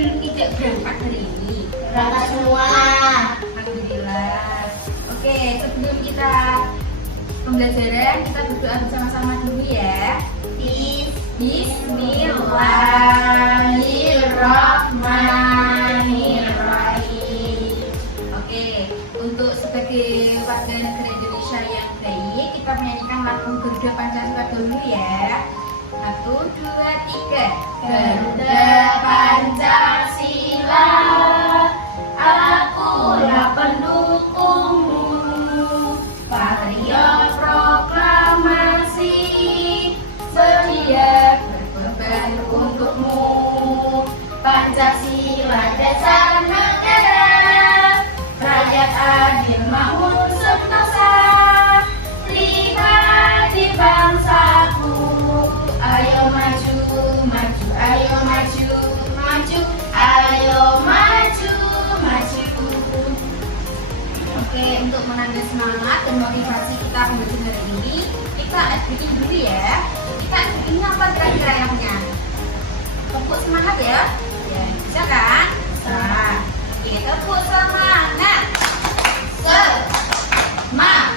dulu tidak berangkat hari ini? Berangkat semua. Alhamdulillah. Oke, sebelum kita pembelajaran, kita berdoa bersama-sama dulu ya. Bismillahirrahmanirrahim. Oke, untuk sebagai warga negara Indonesia yang baik, kita menyanyikan lagu Garuda Pancasila dulu ya. 1, 2, 3. Garuda Pancasila, akulah pendukungmu. Patriot proklamasi, sedia berkorban untukmu. Pancasila dasar negara, rakyat adil makmur sentosa. Lihat di bangsaku, ayo maju, maju, ayo maju, maju, ayo maju, maju. Oke, untuk menambah semangat dan motivasi kita pembelajaran hari ini, kita bikin dulu ya. Kita bikinnya apa kira-kira yang punya? Tepuk semangat ya. Ya, bisa kan? Bisa. Oke, tepuk semangat. Semangat,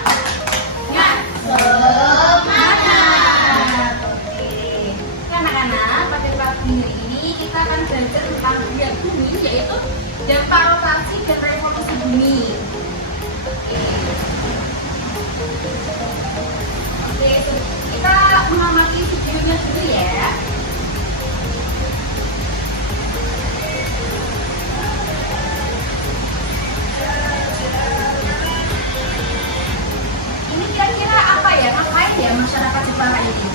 semangat. Oke, anak-anak, pada pagi hari ini kita akan belajar tentang benda bumi, yaitu dampak rotasi dan revolusi bumi. Oke, kita mengamati videonya dulu ya. Ini kira-kira apa ya? Ngapain ya masyarakat Jepara ini?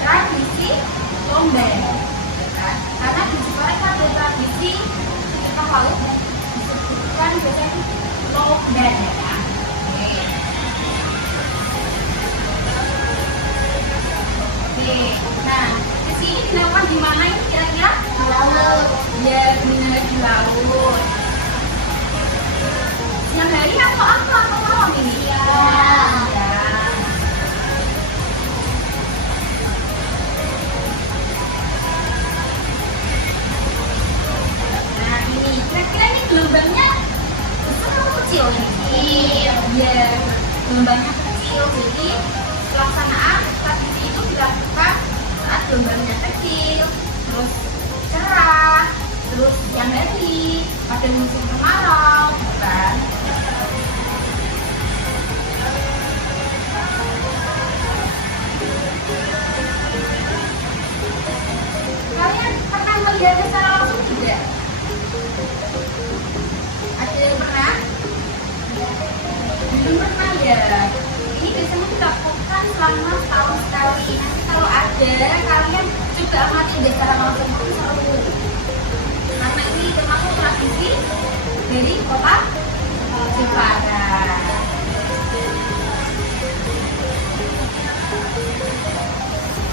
Tradisi lomba, ya kan? Karena di Jepara itu ada tradisi kita laut disebutkan biasanya lomba ya kan? Oke, nah di sini dilakukan di mana ini kira-kira? Di laut. Ya benar, di laut. Siang hari atau apa? Atau malam ini? Siang. Siang. Nah ini kira-kira ini gelombangnya besar atau kecil ini? Kecil. Iya, gelombangnya kecil. Jadi pelaksanaan tradisi itu dilakukan saat gelombangnya kecil, terus cerah, terus siang hari, pada musim kemarau, bukan? Kalian pernah melihatnya secara langsung tidak? Ada yang pernah? Belum pernah ya? Ini biasanya dilakukan selama setahun sekali. Nanti kalau ada, kalian coba amati deh secara langsung, itu seru. Karena ini termasuk tradisi dari kota Jepara.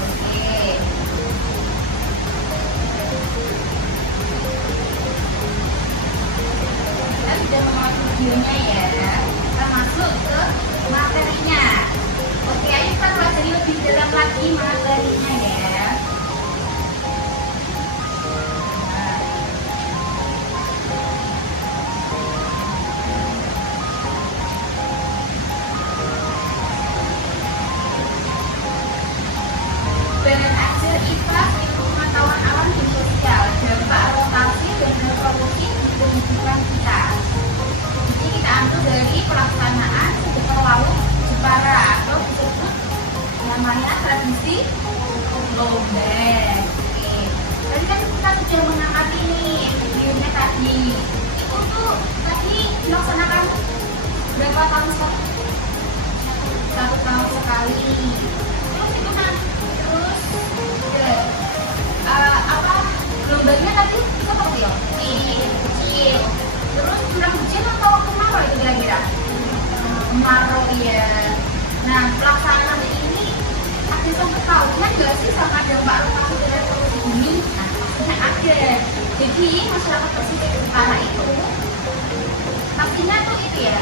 Oke. Kita sudah memasuki videonya ya. Kita masuk ke materinya. Oke, ayo kita pelajari lebih dalam lagi materinya ya. Bahan ajar IPA ilmu pengetahuan alam dan sosial, dampak rotasi dan revolusi di kehidupan kita. Jadi kita ambil dari pelaksanaan sedekat laut Jepara atau disebut namanya tradisi lomba. Oke. Tadi kan kita sudah mengamati nih videonya tadi. Itu tuh tadi dilaksanakan berapa tahun sekali? 1 tahun sekali. Terus itu kan terus apa gelombangnya tadi seperti kecil. Terus curang hujan atau kemarau itu kira-kira? Kemarau ya. Nah pelaksanaan ini ada pengetahuan nggak sih sama dampak rotasi dan revolusi bumi? Nah pastinya ada. Jadi masyarakat pesisir utara itu pastinya tuh itu ya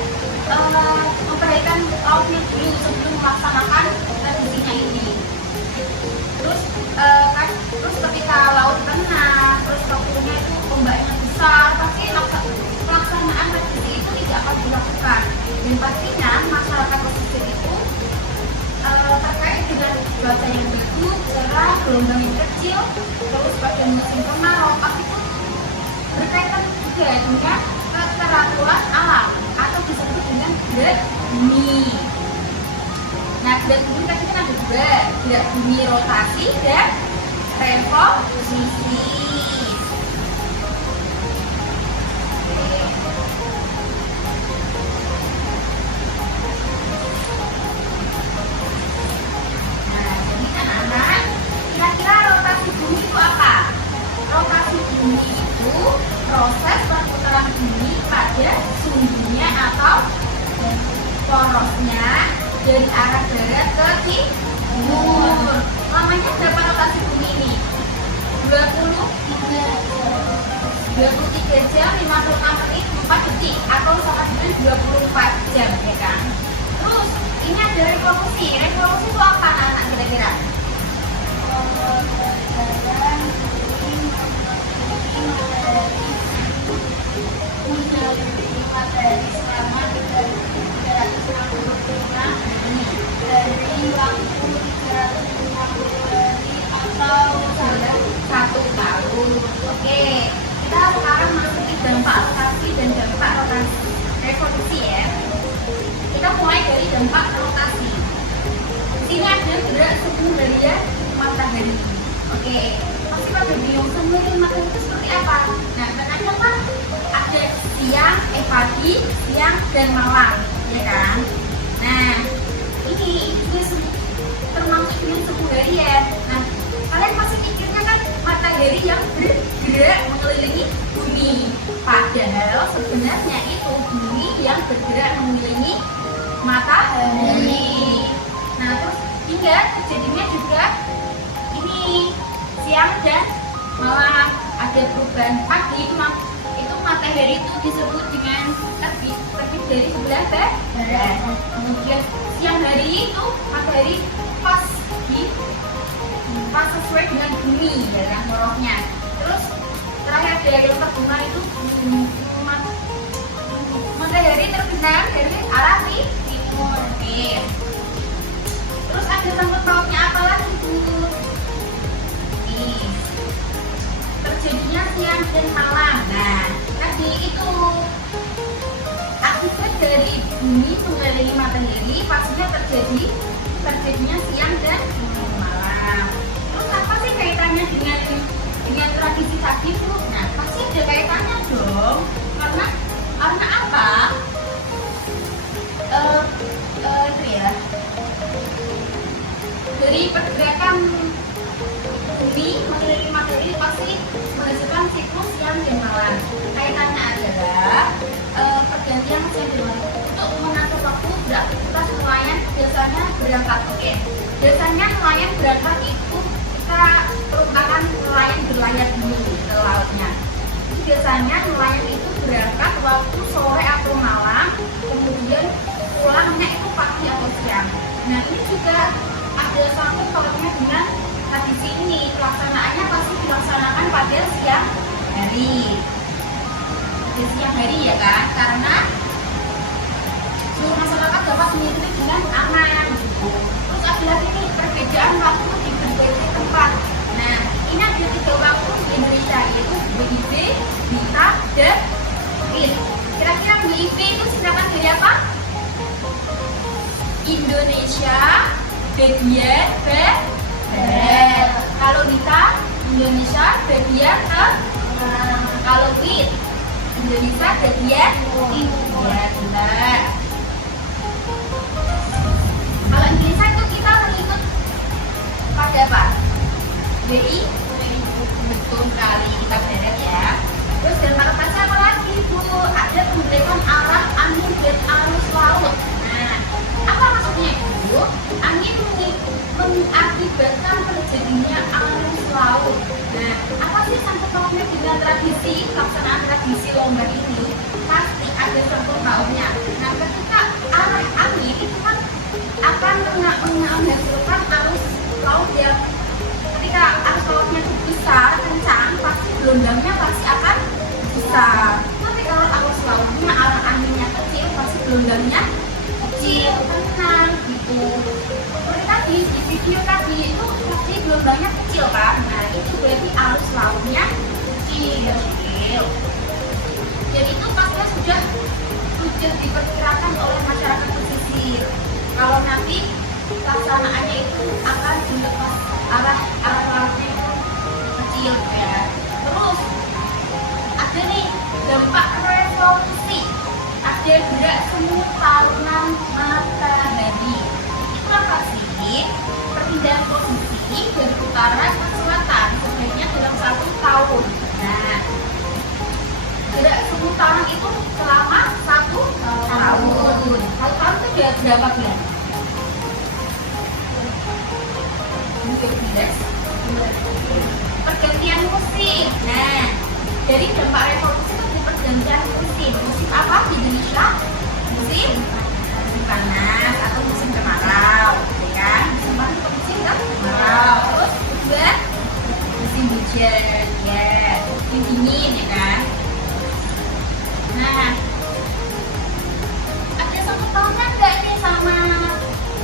memperhatikan lautnya dulu sebelum melaksanakan tradisinya ini. Terus kan terus ketika laut tenang contohnya itu ombaknya besar, pasti pelaksanaan tradisi itu tidak akan dilakukan. Dan pastinya masyarakat pesisir itu terkait dengan cuaca yang bagus, cerah, gelombang yang kecil, terus pada musim kemarau, pasti itu berkaitan juga dengan keteraturan alam atau disebut dengan gerak bumi. Nah, gerak bumi tadi kan ada dua, gerak bumi rotasi dan revolusi. Nah, jadi anak-anak, kira-kira rotasi bumi itu apa? Rotasi bumi itu proses perputaran bumi pada sumbunya atau porosnya dari arah barat ke timur. Lamanya berapa rotasi bumi ini? 23 jam, 56 menit, 4 detik atau sama dengan 24 jam, ya kan? Terus ini ada revolusi. Revolusi itu apa anak-anak kira-kira? Materi selama 365 dari waktu 350 hari atau 1 tahun. Oke, kita sekarang masuki dampak rotasi dan dampak rotasi revolusi ya. Kita mulai dari dampak rotasi. Sini ada gerak semu harian matahari. Oke, pasti pada bingung semu harian matahari itu seperti apa? Nah, makanya apa? Ada siang, pagi, siang dan malam, ya kan? Nah, ini termasuk dengan semu harian. Nah, kalian pasti pikirnya kan matahari yang bergerak mengelilingi bumi. Padahal sebenarnya itu bumi yang bergerak mengelilingi matahari. Nah, terus hingga jadinya juga ini siang dan malam ada perubahan pagi itu matahari itu disebut dengan terbit dari sebelah barat. Kemudian siang hari itu matahari pas sesuai dengan bumi ya kan porosnya. Terus terakhir dari pertemuan itu matahari terbenam dari arah timur. Oke. Terus ada sangkut pautnya apa lagi Bu? Nih, terjadinya siang dan malam. Nah, tadi itu akibat dari bumi mengelilingi matahari pastinya terjadinya siang dan malam. Terus apa sih kaitannya dengan tradisi tadi Bu? Nah, pasti ada kaitannya dong. Karena apa? Itu ya. Dari pergerakan bumi mengelilingi matahari pasti menghasilkan siklus siang dan malam. Kaitannya adalah pergantian siang dan malam untuk mengatur waktu beraktivitas nelayan biasanya berangkat. Oke, biasanya nelayan berangkat itu kita perumpamaan nelayan berlayar dulu ke lautnya. Biasanya nelayan itu berangkat waktu sore atau malam, kemudian pulangnya itu pagi atau siang. Nah, ini juga ada sangkut pautnya dengan tradisi ini. Pelaksanaannya pasti dilaksanakan pada siang hari. Pada siang hari ya kan, karena seluruh masyarakat dapat mengikuti dengan aman. Terus ada lagi nih perbedaan waktu di berbagai tempat. Nah, ini ada 3 waktu di Indonesia, yaitu WIB, WITA, dan WIT. Kira-kira WIB itu singkatan dari apa? Indonesia bagian barat. Kalau WITA, Indonesia bagian tengah. Kalau WIT, Indonesia bagian timur. Benar. Kalau Indonesia itu kita mengikut pada apa? BI, betul sekali, kita benar ya. Terus dan markasnya apa lagi Bu? Ada pembentukan arah angin dan arus laut. Nah, apa maksudnya Bu? Angin mengakibatkan terjadinya arus laut. Nah, apa sih sangkut pautnya dengan tradisi pelaksanaan tradisi lomba ini? Pasti ada sangkut pautnya. Nah, ketika arah angin itu kan akan menghasilkan arus laut yang ketika arus lautnya besar, kencang, pasti gelombangnya pasti besar. Tapi kalau arus lautnya arah anginnya kecil, pasti gelombangnya kecil, tenang gitu. Seperti tadi di video tadi itu pasti gelombangnya kecil kan? Nah itu berarti arus lautnya kecil. Jadi itu pasti sudah diperkirakan oleh masyarakat pesisir. Kalau nanti pelaksanaannya itu akan dilepas arah lautnya itu kecil ya. Terus ada nih dampak revolusi, ada gerak semu tahunan matahari. Itu apa sih? Perpindahan posisi dari utara ke selatan sebaiknya dalam 1 tahun. Nah, gerak semu tahunan itu selama 1 tahun. 1 tahun itu berapa bulan? 12. Pergantian musim. Nah, dari dampak revolusi itu di pergantian musim. Musim apa di Indonesia? Musim panas atau musim kemarau, ya kan? Musim panas atau musim kemarau. Terus kedua musim hujan, ya, musim dingin, ya kan? Nah, ada sangkut pautnya nggak nih sama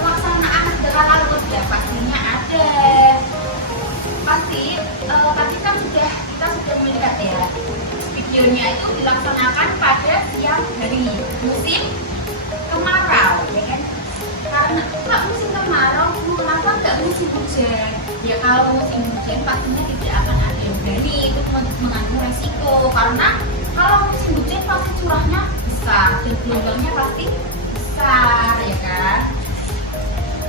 pelaksanaan negara laut? Ya pastinya ada. Pasti tadi kan kita sudah melihat ya, videonya itu dilaksanakan pada siang hari musim kemarau, ya kan? Karena nggak musim kemarau, kenapa nggak musim hujan? Ya kalau musim hujan pastinya tidak akan ada yang berani itu mengambil resiko, karena kalau musim hujan pasti curahnya besar dan gelombangnya pasti besar, ya kan?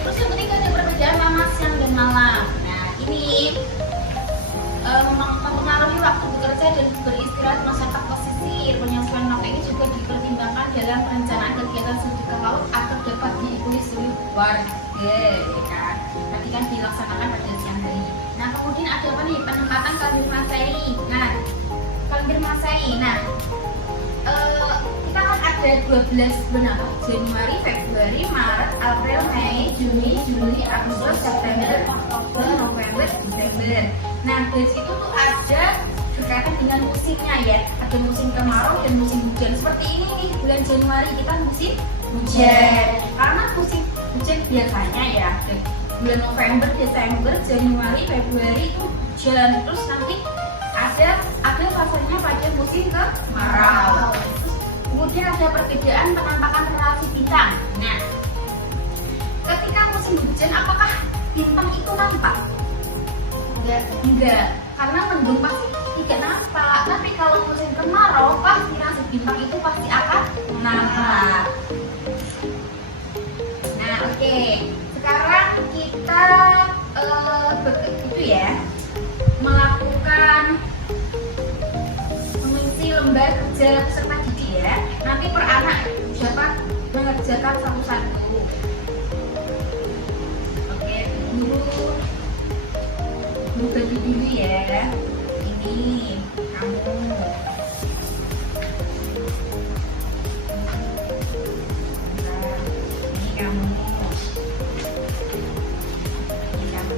Terus yang ketiga ada perbedaan lama siang dan malam. Nah ini mempengaruhi waktu bekerja dan beristirahat masyarakat pesisir. Penyesuaian waktu ini juga dipertimbangkan dalam perencanaan kegiatan studi ke laut agar dapat diikuti seluruh warga, ya kan? Nanti kan dilaksanakan pada siang hari. Nah kemudian ada apa nih? Penempatan kalender Masehi. Nah kalender Masehi. Nah kita kan ada 12 bulan, Januari, Februari, Maret, April, Mei, Juni, Juli, Agustus, September, Oktober, November, Desember. Nah dari situ tuh ada berkaitan dengan musimnya ya. Ada musim kemarau dan musim hujan. Seperti ini nih, bulan Januari kita musim hujan. Karena musim hujan biasanya ya bulan November, Desember, Januari, Februari itu hujan. Terus nanti ada fasenya pada musim kemarau. Kemudian ada perbedaan penampakan relasi bintang. Nah, ketika musim hujan apakah bintang itu nampak? Enggak, karena mendung pasti tidak nampak. Tapi kalau musim kemarau pasti relasi bintang itu pasti akan nampak. Nah, oke. Sekarang kita melakukan mengisi lembar kerja peserta didik ya. Nanti per anak dapat mengerjakan satu-satu. Oke, dulu bagi dulu ya. Ini kamu. Ini kamu. Ini kamu.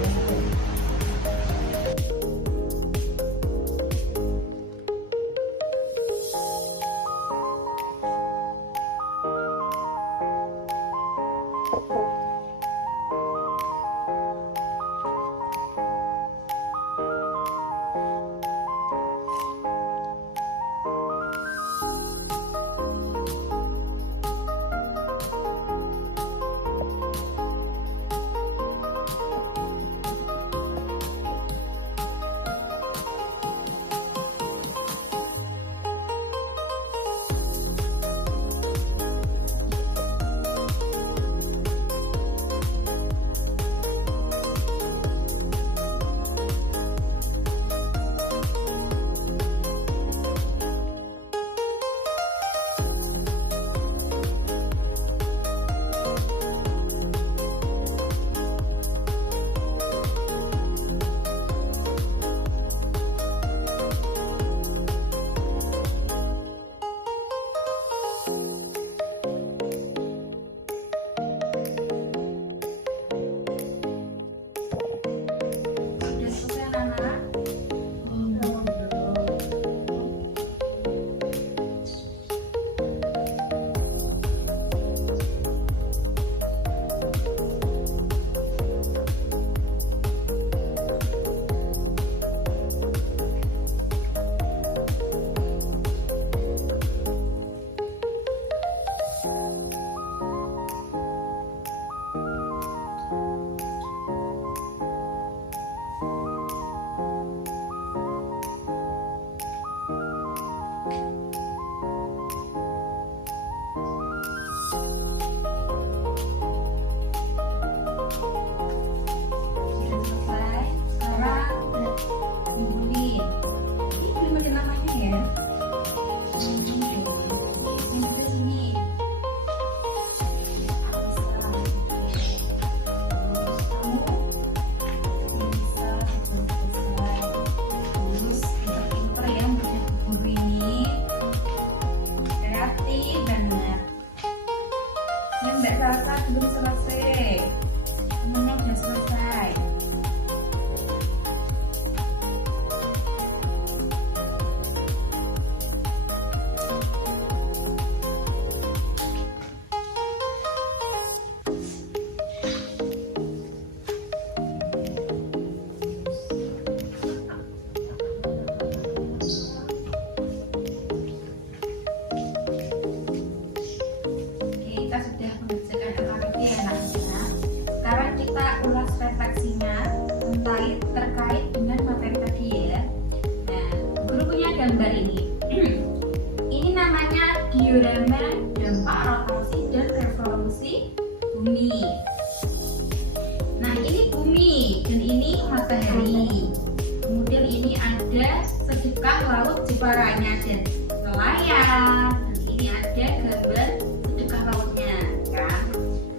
ada sedekah laut Jeparanya dan nelayan. Dan ini ada gambar sedekah lautnya kan.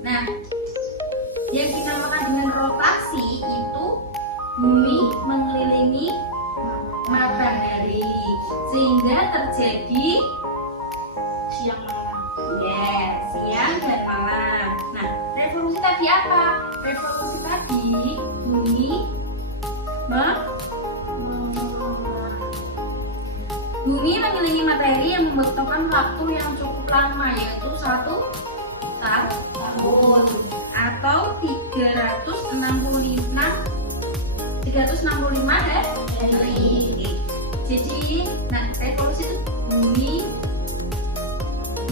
Nah, yang dinamakan dengan rotasi itu bumi mengelilingi matahari sehingga terjadi siang malam. siang dan malam. Nah, revolusi tadi apa? Revolusi tadi bumi mengelilingi matahari yang membutuhkan waktu yang cukup lama, yaitu 1 tahun atau 365 hari. Jadi, nah revolusi itu bumi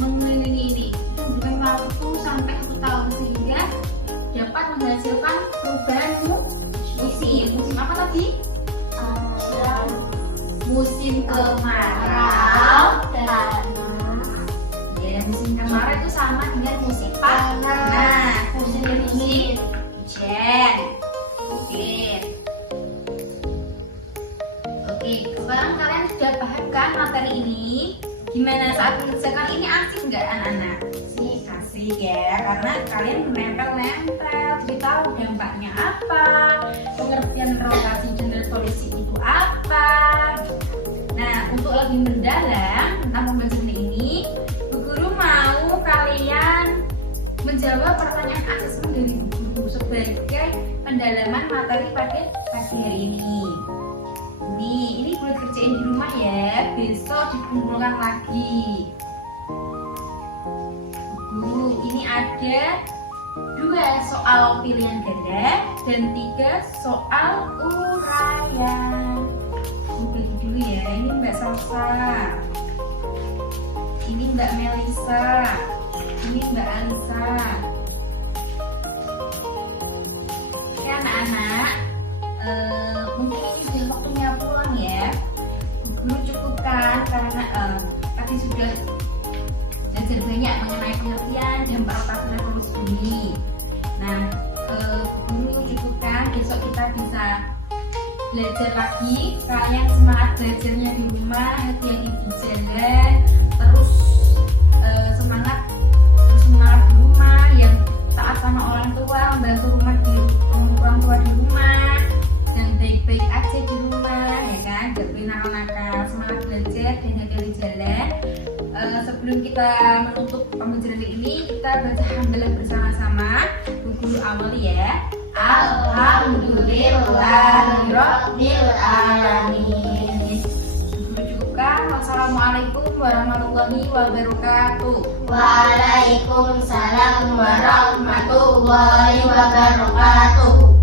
mengelilingi ini itu membutuhkan waktu sampai 1 tahun sehingga dapat menghasilkan perubahan musim. Musim apa tadi? Musim kemarau dan musim kemarau itu sama dengan musim panas. Nah, musim hujan. Oke, sekarang kalian sudah paham kan materi ini? Gimana saat mengerjakan ini, asik nggak anak-anak? Asik ya, karena kalian menempel-nempel, jadi tahu dampaknya apa, pengertian rotasi dan revolusi itu apa. Nah, untuk lebih mendalam tentang pembelajaran ini, Bu Guru mau kalian menjawab pertanyaan asesmen dari Bu Guru sebagai pendalaman materi pada pagi hari ini. Ini boleh kerjain di rumah ya, besok dikumpulkan lagi. Bu, ini ada 2 soal pilihan ganda dan 3 soal uraian. Bagi dulu ya, ini Mbak Salsa, ini Mbak Melisa, ini Mbak Ansa. Oke anak-anak, mungkin ini sudah waktunya pulang ya. Guru cukupkan karena tadi sudah belajar banyak mengenai pengertian dampak rotasi revolusi bumi. Nah, guru cukupkan, besok kita bisa belajar lagi. Kalian semangat belajarnya di rumah, hati-hati di jalan, terus semangat di rumah, yang taat sama orang tua, membantu orang tua di rumah, dan baik-baik aja di rumah ya kan, gak boleh nakal-nakal. Semangat belajar dan hati-hati di jalan. Sebelum kita menutup pembelajaran ini, kita baca hamdalah bersama-sama. Bu Guru awal ya. Alhamdulillahirabbil alamin. Guru cukupkan. Wassalamualaikum warahmatullahi wabarakatuh. Waalaikumsalam warahmatullahi wabarakatuh.